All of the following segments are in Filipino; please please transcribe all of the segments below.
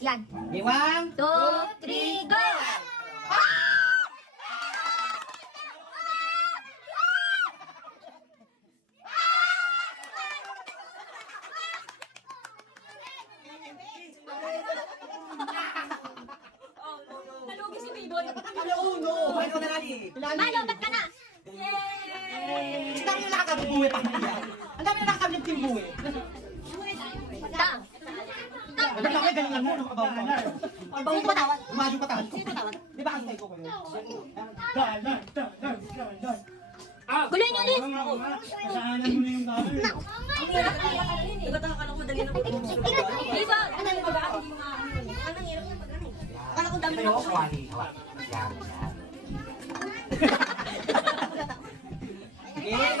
Yan. Okay, 1, 2, 3, go! Nalugi si Biboy. Oh no! Ano na lagi? Malo, ba't ka na? Ang dami na nakakabimbuwi pa kaya. Ang dami na nakakabimbuwi. Ta. Ba't kami galingan mo nung abaw ko? Sino patawad? Umayo pa tayo. Di ba kasi ko kayo? Guloy niyo ulit. Kasaanan mo na yung gamit. Diba akala ko madali na Iba. Ano yung pag-aakit yung mga ano? Anong hirap yung pag-ano? Akala ko dami na Pero ako. kawali. Okay. 1, 2,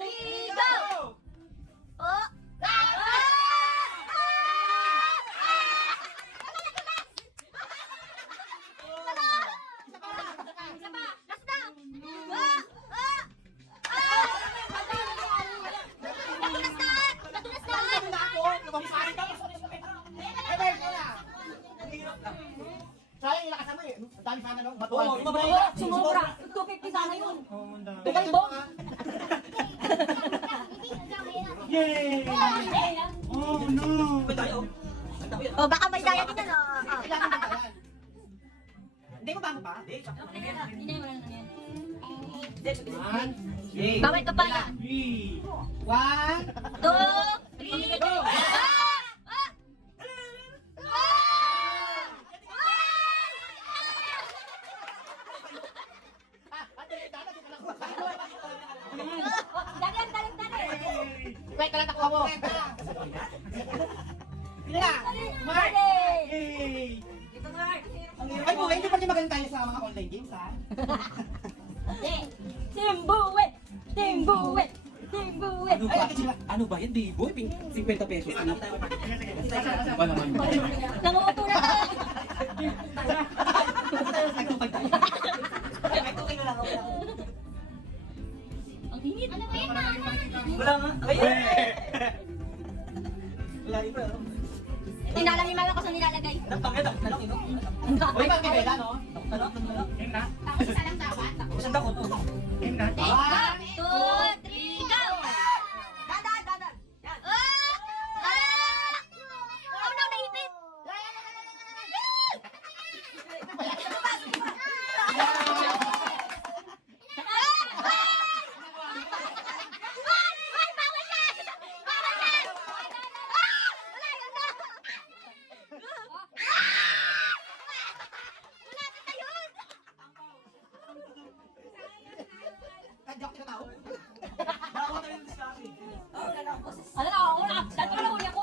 3, go! Oh. Sayang yung lakasan mo eh. Ang dami sana no? Oo, Sumobra. 250 sana yun. Oo, ang dami. Kalbo. Yay! Oh no! Oh, baka may daya din ano. Kailangan ba yan? Hindi mo ba mo pa? Hindi na wala na yan. One. Yay. Bawal ka pa yan. 3, 1. 2, 3, go! Wait, kailan nakuha mo? Pili na. Mark. yay! Ay po, hindi pa rin magaling tayo sa mga online games ha? Timbuwe! Timbuwe! Timbuwe! Ay, bakit sila? Ano ba yan, Biboy? 50 pesos. Ano? Ba naman? Nangungutulan na! Ang init! Wala nga. Wala iba. Tinalamiman ako sa nilalagay. Uy, bakit kailan no? Game na? Isa lang dapat. Saan ako to? Game na? 1, 2, 3, go! Dadan! Dadan! Yan! Oh no, naipit! Kadyak ka tao. Ano na ako? Dahil ko na huli ako!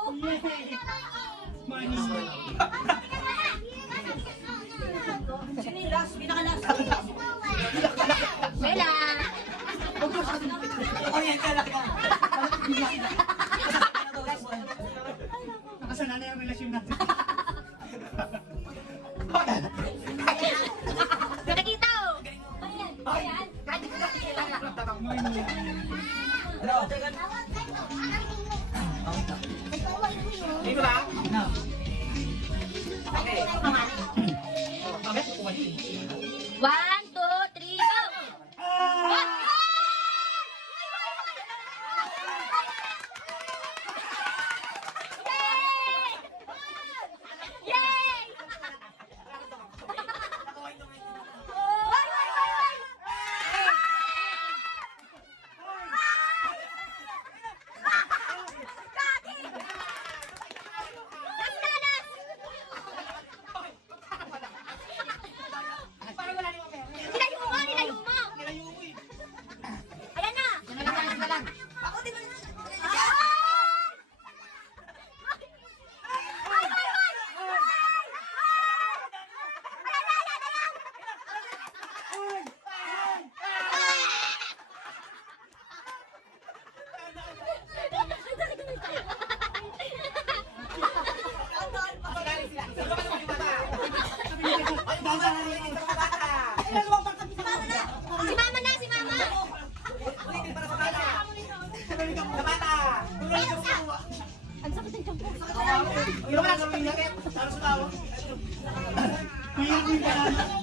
Money! Sino yung last? Pinaka-last! Bella! Nakasana na yung relasyon natin. Nakikita oh! Ayan! Dito lang? One, two, three, go! Mahirap yung banana.